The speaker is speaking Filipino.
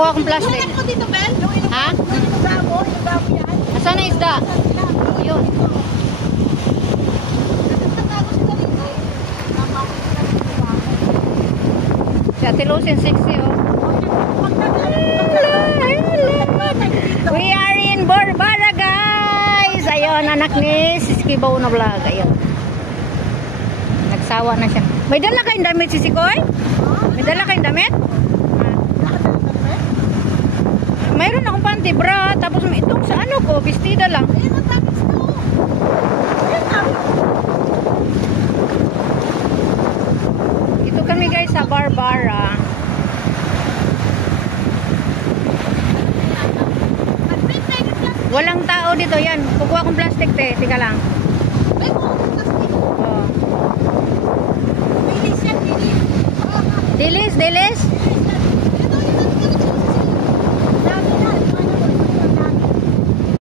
Kukuha akong plastic. Ha? Asan na isda? Ayun. Si Ate Lucin, 60 oh. We are in Borbara guys. Ayun, anak ni Siskibaw na vlog. Ayun. Nagsawa na siya. May dala kayong damit si Sikoy? May dala kayong damit? Mayroon akong panty bra. Tapos itong sa ano ko, bestida lang. Ito kami guys sa Barbara. Walang tao dito yan. Kukuha akong plastic te. Tika lang. Oh. Dilis, dilis.